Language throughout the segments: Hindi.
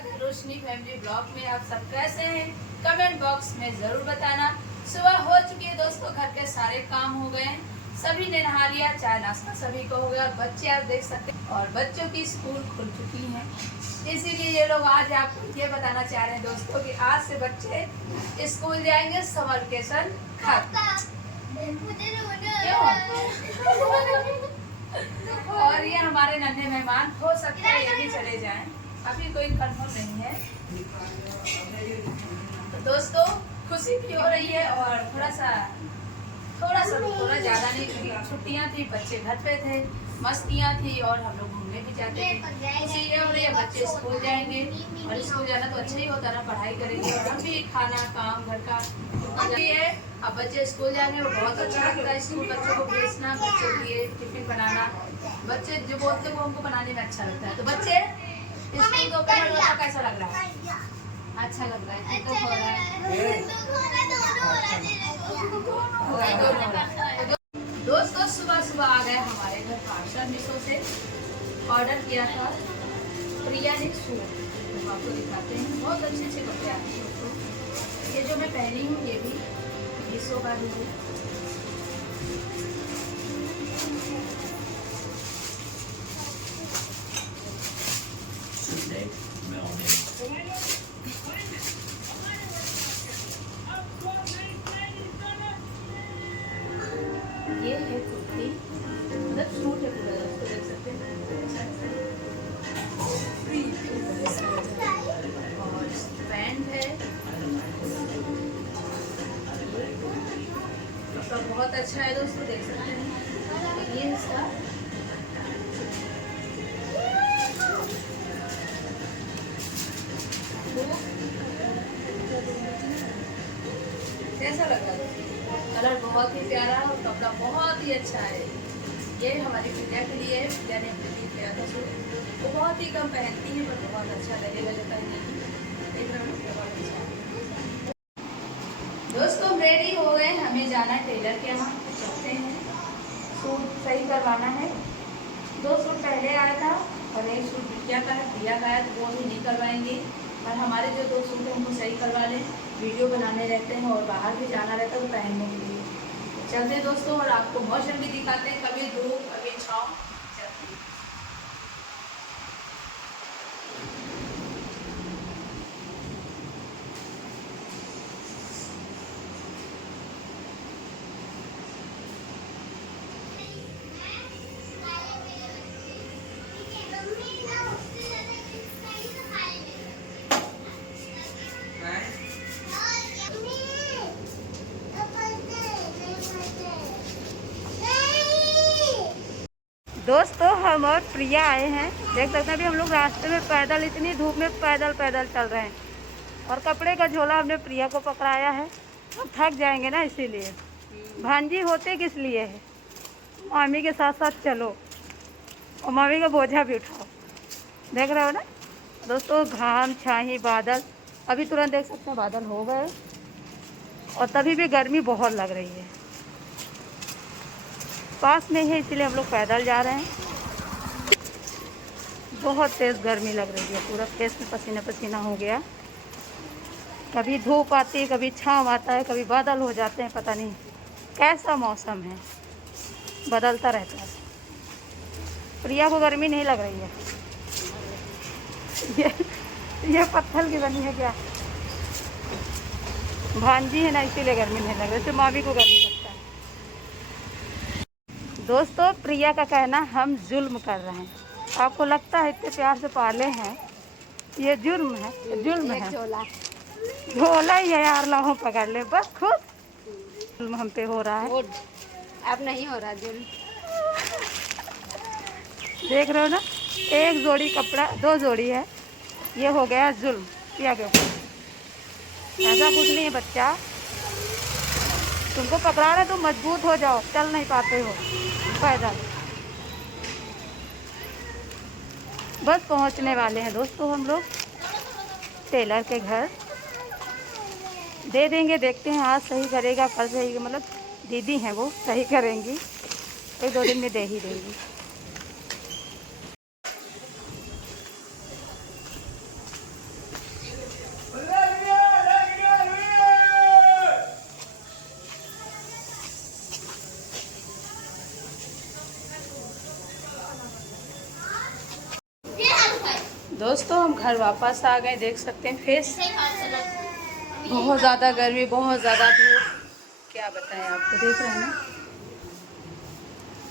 स्वागत है रोशनी फैमिली ब्लॉग में। आप सब कैसे हैं कमेंट बॉक्स में जरूर बताना। सुबह हो चुकी है दोस्तों, घर के सारे काम हो गए हैं, सभी ने नहा लिया, चाय नाश्ता सभी को हो गया। और बच्चे आप देख सकते हैं और बच्चों की स्कूल खुल चुकी है, इसीलिए ये लोग आज आपको ये बताना चाह रहे हैं दोस्तों कि आज से बच्चे स्कूल जाएंगे समर वेकेशन खत्म। और ये हमारे नन्हे मेहमान, हो सकता है ये भी चले जाएं, अभी कोई कंफर्म नहीं है। तो दोस्तों खुशी भी हो रही है और थोड़ा सा ज्यादा नहीं, क्योंकि छुट्टियां थी, बच्चे घर पे थे, मस्तियां थी और हम लोग घूमने भी जाते थे। खुशी ये हो रही है बच्चे स्कूल जाएंगे और स्कूल जाना तो अच्छा ही होता है, पढ़ाई करेंगे और हम भी खाना काम घर का है। अब बच्चे स्कूल जाएंगे वो बहुत अच्छा लगता है, स्कूल बच्चों को भेजना, बच्चों के लिए टिफिन बनाना, बच्चे जो बोलते हैं वो हमको बनाने में अच्छा लगता है। तो बच्चे स्कूल दोपहर वाला कैसा लग रहा है? अच्छा लग रहा है, तो हो रहा है दोस्तों। सुबह आ गए हमारे घर पार्सल मीशो से, ऑर्डर किया था प्रिया ने सूट, हम आपको दिखाते हैं। बहुत अच्छे कपड़े आते हैं दोस्तों। ये जो मैं पहनी हूँ ये भी मीशो का ही है। ये है कुर्ती, मतलब सूट है पूरा, दोस्तों देख सकते हैं और पैंट है। तो बहुत अच्छा है दोस्तों, देख सकते हैं। ये इसका कैसा लगा? कलर बहुत ही प्यारा और कपड़ा बहुत ही अच्छा है। ये हमारी प्रिया के लिए है, प्रिया ने अपने किया था सूट, वो बहुत ही कम पहनती है पर बहुत अच्छा लगेगा जो पहनेगी, बहुत अच्छा। दोस्तों हम रेडी हो गए, हमें जाना है टेलर के यहाँ, चलते हैं, सूट सही करवाना है। 2 सूट पहले आया था और एक सूट प्रिया का है, प्रिया का है तो वो भी नहीं करवाएंगे, और हमारे जो 2 सूट हैं उनको सही करवा लें, वीडियो बनाने रहते हैं और बाहर भी जाना रहता है वो पहनने के लिए। चलते हैं दोस्तों और आपको मौसम भी दिखाते हैं, कभी धूप कभी छाँव। चलते हैं। दोस्तों हम और प्रिया आए हैं, देख सकते हैं अभी हम लोग रास्ते में पैदल, इतनी धूप में पैदल चल रहे हैं और कपड़े का झोला हमने प्रिया को पकड़ाया है, हम थक जाएंगे ना, इसीलिए। भांजी होते किस लिए है, मामी के साथ साथ चलो और मामी का बोझा भी उठाओ। देख रहे हो ना दोस्तों, घाम छाही बादल, अभी तुरंत देख सकते हैं बादल हो गए और तभी भी गर्मी बहुत लग रही है। पास में है इसीलिए हम लोग पैदल जा रहे हैं। बहुत तेज़ गर्मी लग रही है, पूरा फेस में पसीना पसीना हो गया। कभी धूप आती है, कभी छाँव आता है, कभी बादल हो जाते हैं, पता नहीं कैसा मौसम है, बदलता रहता है। प्रिया को गर्मी नहीं लग रही है, ये पत्थर की बनी है क्या? भांजी है ना इसीलिए गर्मी नहीं लग रही, तो मावी को गर्मी लगता है। दोस्तों प्रिया का कहना हम जुल्म कर रहे हैं, आपको लगता है इतने प्यार से पाले हैं, ये जुर्म है, जुल्म है। झोला ही है यार, लाओ पकड़ ले बस, खुद जुल्म हम पे हो रहा है। अब नहीं हो रहा जुल्म, देख रहे हो ना, एक जोड़ी कपड़ा 2 जोड़ी है, ये हो गया जुल्म प्रिया के ऊपर। ऐसा कुछ नहीं है बच्चा, तुमको पकड़ा रहे तुम मजबूत हो जाओ, चल नहीं पाते हो पैदल। बस पहुंचने वाले हैं दोस्तों हम लोग टेलर के घर, दे देंगे, देखते हैं आज सही करेगा कल सही, मतलब दीदी हैं वो सही करेंगी, 1-2 दिन में दे ही देंगी। घर वापस आ गए। देख सकते हैं फेस, बहुत ज़्यादा गर्मी, बहुत ज़्यादा धूप, क्या बताएं आपको, देख रहे हैं ना।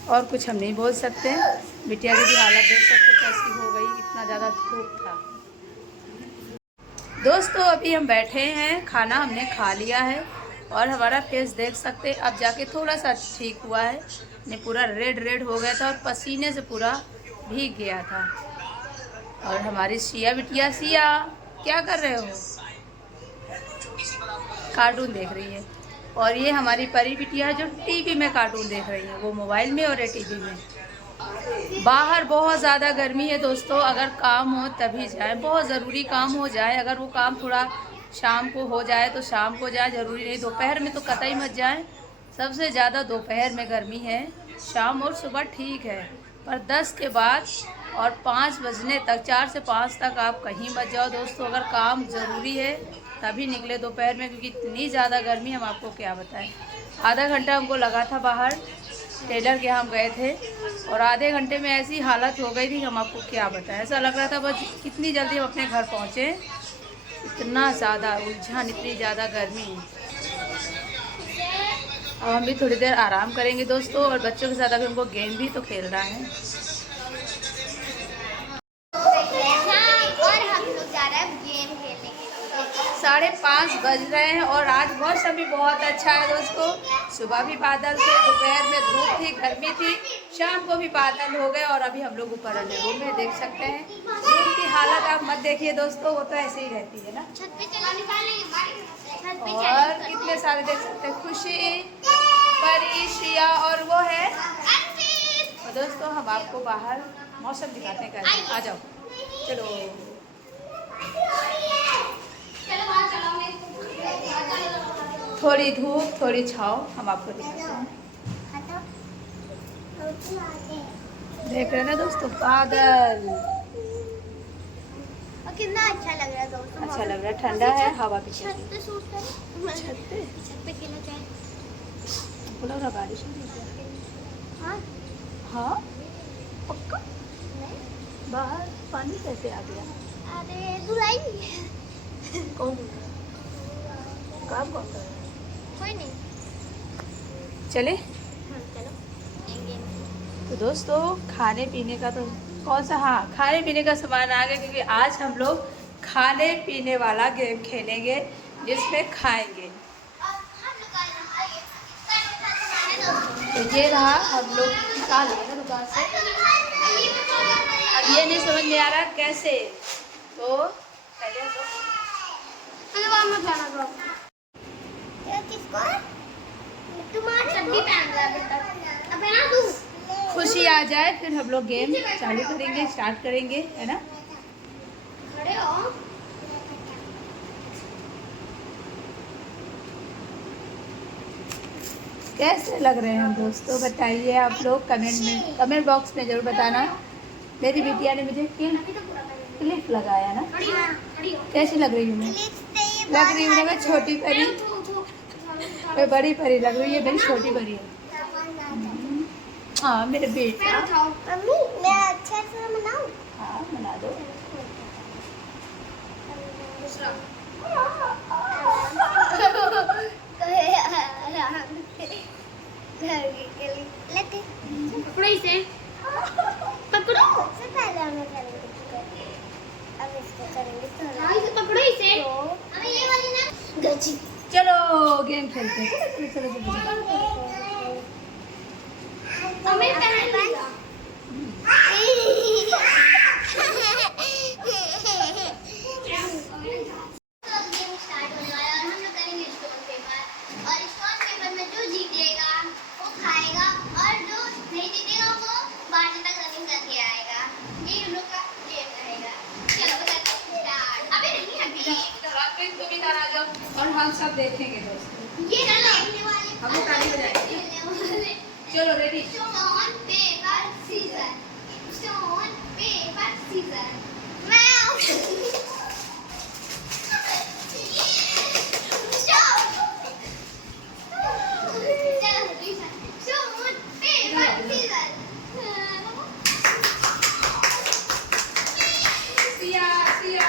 और कुछ हम नहीं बोल सकते। बिटिया की भी हालत देख सकते कैसी हो गई, इतना ज़्यादा धूप था। दोस्तों अभी हम बैठे हैं, खाना हमने खा लिया है और हमारा फेस देख सकते हैं अब जाके थोड़ा सा ठीक हुआ है। नहीं पूरा रेड रेड हो गया था और पसीने से पूरा भीग गया था। और हमारी सिया बिटिया, सिया क्या कर रहे हो? कार्टून देख रही है। और ये हमारी परी बिटिया जो टीवी में कार्टून देख रही है, वो मोबाइल में और टीवी में। बाहर बहुत ज़्यादा गर्मी है दोस्तों, अगर काम हो तभी जाए, बहुत ज़रूरी काम हो जाए। अगर वो काम थोड़ा शाम को हो जाए तो शाम को जाए, ज़रूरी नहीं दोपहर में तो कतई मत जाए। सबसे ज़्यादा दोपहर में गर्मी है, शाम और सुबह ठीक है, पर 10 के बाद और 5 बजने तक, 4 से 5 तक आप कहीं मत जाओ दोस्तों। अगर काम ज़रूरी है तभी निकले दोपहर में, क्योंकि इतनी ज़्यादा गर्मी हम आपको क्या बताएं। आधा घंटा हमको लगा था, बाहर टेलर के यहाँ हम गए थे और आधे घंटे में ऐसी हालत हो गई थी हम आपको क्या बताएं। ऐसा लग रहा था बस कितनी जल्दी हम अपने घर पहुँचे, इतना ज़्यादा उलझन, इतनी ज़्यादा गर्मी। अब हम भी थोड़ी देर आराम करेंगे दोस्तों, और बच्चों के साथ अभी हमको गेम भी तो खेलना है। और हम लोग जा रहे हैं गेम खेलने के लिए। 5:30 बज रहे हैं और आज मौसम भी बहुत अच्छा है दोस्तों। सुबह भी बादल थे, दोपहर में धूप थी, गर्मी थी, शाम को भी बादल हो गए और अभी हम लोग ऊपर वाले रूम में देख सकते हैं। रूम की हालत आप मत देखिए दोस्तों, वो तो ऐसे ही रहती है ना। छत पे चलो, और कितने सारे देख सकते हैं, खुशी, परी, श्रिया और वो है। और दोस्तों हम आपको बाहर मौसम दिखाते हैं, आ जाओ चलो। थोड़ी धूप थोड़ी छाँव हम आपको दिखाते हैं। देख रहे हैं ना दोस्तों बादल, और कितना अच्छा लग रहा है दोस्तों। अच्छा लग रहा है, ठंडा है, हवा पीछे छत पे सूट कर, छत पे खेलना चाहे। बोला रहा बारिश हो रही है। हाँ हाँ पक्का, बाहर पानी कैसे आ गया? अरे धुलाई कौन काम कौन कर रहा है? कोई नहीं। चले चलो तो दोस्तों, खाने पीने का तो कौन सा, हाँ खाने पीने का सामान आ गया, क्योंकि आज हम लोग खाने पीने वाला गेम खेलेंगे जिसमें खाएंगे। तो ये रहा, हम लोग निकाल लेंगे दुकान से। अब ये नहीं समझ में आ रहा कैसे, तो पहले हम लोग खुशी आ जाए फिर हम लोग गेम चालू करेंगे, स्टार्ट करेंगे, है ना। खड़े हो। कैसे लग रहे हैं हम दोस्तों, बताइए आप लोग कमेंट बॉक्स में जरूर बताना। मेरी बिटिया ने मुझे क्लिप लगाया ना, कैसी लग रही हूँ मैं? लग रही हूँ ना मैं छोटी परी, मैं बड़ी परी लग रही है, मेरी छोटी परी है। हाँ मेरे बेटा, मम्मी मैं अच्छे से बनाऊं? हाँ बना दो। पकड़ो इसे, पकड़ो। सबसे पहले हमें करेंगे, अब इसको करेंगे। इसे पकड़ो इसे। अब ये वाली ना गजी। चलो गेम खेलते हैं, चलो चलो चलो चलो। हमें पहले और हम सब देखेंगे दोस्तों, ये देखने वाले हम ताली बजाएंगे। चलो ready. Stone paper scissor, stone paper scissor. मैं सिया सिया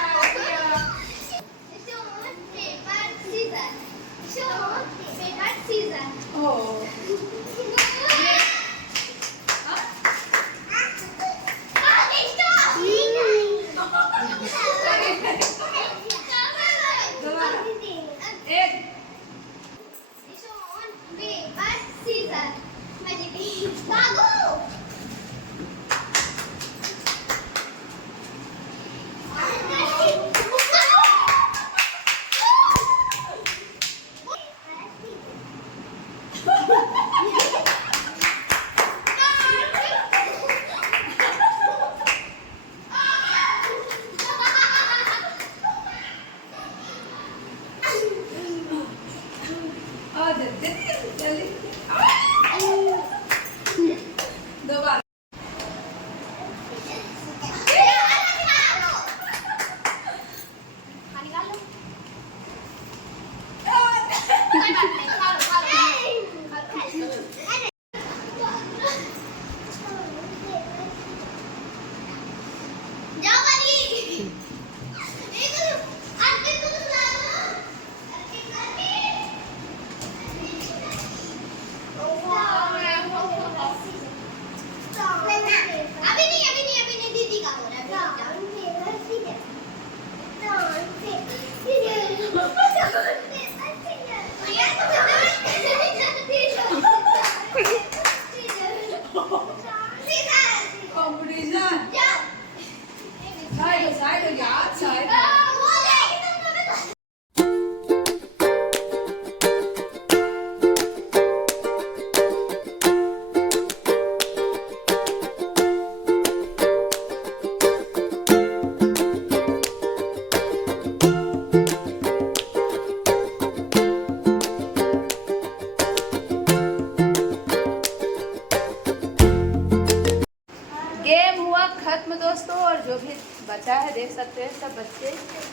देख सकते हैं सब बच्चे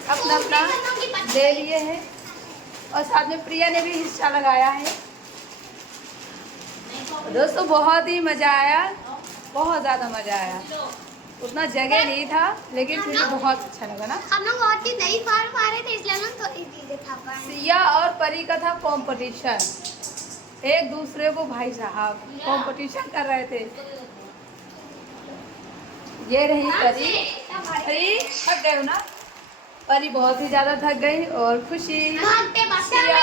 अपना अपना ले लिए हैं और साथ में प्रिया ने भी हिस्सा लगाया है। दोस्तों बहुत ही मज़ा आया, बहुत ज़्यादा मज़ा आया। उतना जगह नहीं था लेकिन फिर भी बहुत अच्छा लगा ना। हम लोग बहुत ही नहीं फाड़ पा रहे थे इसलिए हम लोग थोड़ी चीजें खा पाए। सिया और परी का था कंपटीशन, एक दूसरे को भाई साहब कंपटीशन कर रहे थे। ये रही परी, परी थक गए हो ना? परी बहुत ही ज्यादा थक गई और खुशी सिया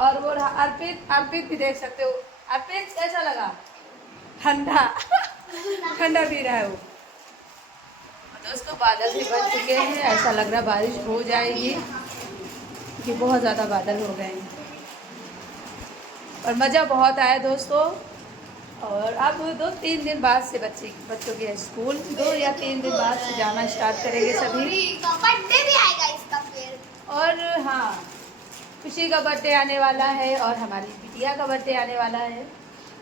और वो रहा अर्पित। अर्पित भी देख सकते हो। अर्पित कैसा लगा? ठंडा ठंडा पी रहा है वो। दोस्तों बादल भी बन चुके हैं, ऐसा लग रहा बारिश हो जाएगी कि बहुत ज़्यादा बादल हो गए हैं और मज़ा बहुत आया दोस्तों। और अब 2-3 दिन बाद से बच्चों के स्कूल 2 या 3 दिन बाद से जाना स्टार्ट करेंगे सभी। बर्थडे भी आएगा इसका फिर। और हाँ, खुशी का बर्थडे आने वाला है और हमारी बिटिया का बर्थडे आने वाला है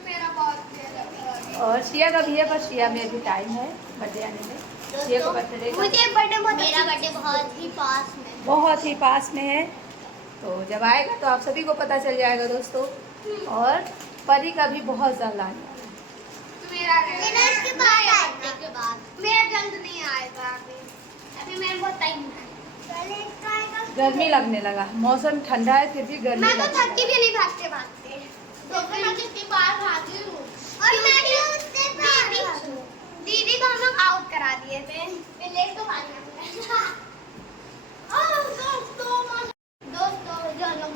मेरा बर्थडे और शिया का भी है, पर शिया में भी टाइम है बर्थडे आने में। शिया का बर्थडे मुझे बर्थडे मेरा बर्थडे बहुत ही पास में है, तो जब आएगा तो आप सभी को पता चल जाएगा दोस्तों। और परी का भी बहुत ज़्यादा आने वाला है। मेरा इसके बाद मेरा जल्द नहीं आएगा। अभी मेरे बहुत टाइम है। गर्मी लगने लगा, मौसम ठंडा है फिर भी गर्मी मैं तो लगने थकी भी नहीं भागते तो फिर मैं कितनी बार भागी हूँ। और मैं भी उससे दीदी को हम लोग आउट करा दिए थे, फिर लेट तो भागना पड़ा। दोस्तों जो हम लोग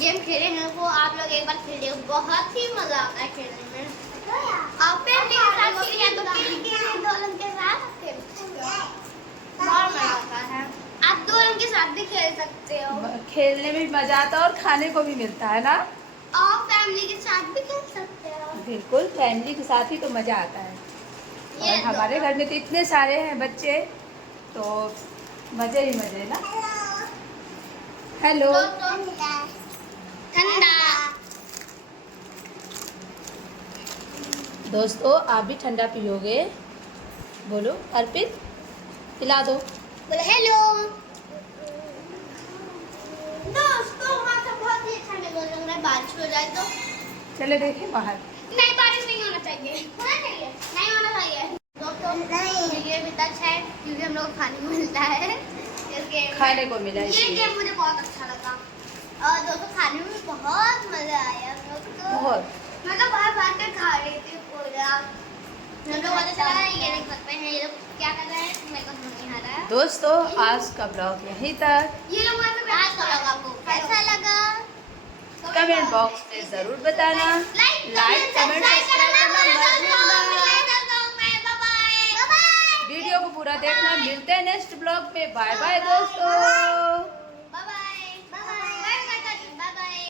गेम खेले हैं वो आप लोग एक बार खेलिए, बहुत ही मजा आता है खेलने में। आप फैमिली के साथ खेलिए तो दो लोग के साथ बहुत मजा आता है। आप 2 लोग के साथ भी खेल सकते हो, खेलने में भी मजा आता है और खाने को भी मिलता है ना। और फैमिली के साथ भी खेल सकते हो। बिल्कुल, फैमिली के साथ ही तो मजा आता है। और हमारे घर में तो इतने सारे हैं बच्चे तो मजे ही मजे ना। हेलो ठंडा दोस्तों, आप भी ठंडा पियोगे? बोलो अर्पित, पिला दो। बोले हेलो दोस्तों। मौसम बहुत ही अच्छा लग रहा है, बारिश हो जाए तो। चले देखें बाहर। नहीं, बारिश नहीं होना चाहिए। नहीं होना चाहिए दोस्तों। ये भी अच्छा है क्योंकि हम लोग को खाने को मिलता है। खाने को मिला ये गेम मुझे बहुत अच्छा लगा और दोस्तों खाने में बहुत मजा आया। बहुत मतलब बाहर के खा रही थी पूरा। हम लोग पता चला है ये नहीं सकते हैं, ये लोग क्या कर रहे हैं मेरे को समझ नहीं आ रहा है। दोस्तों आज का ब्लॉग यहीं तक। ये लोग आज का ब्लॉग आपको कैसा लगा कमेंट बॉक्स में जरूर बताना। लाइक कमेंट सब्सक्राइब करना मत भूलना। वीडियो को पूरा देखना। मिलते हैं नेक्स्ट ब्लॉग में। बाय बाय दोस्तों।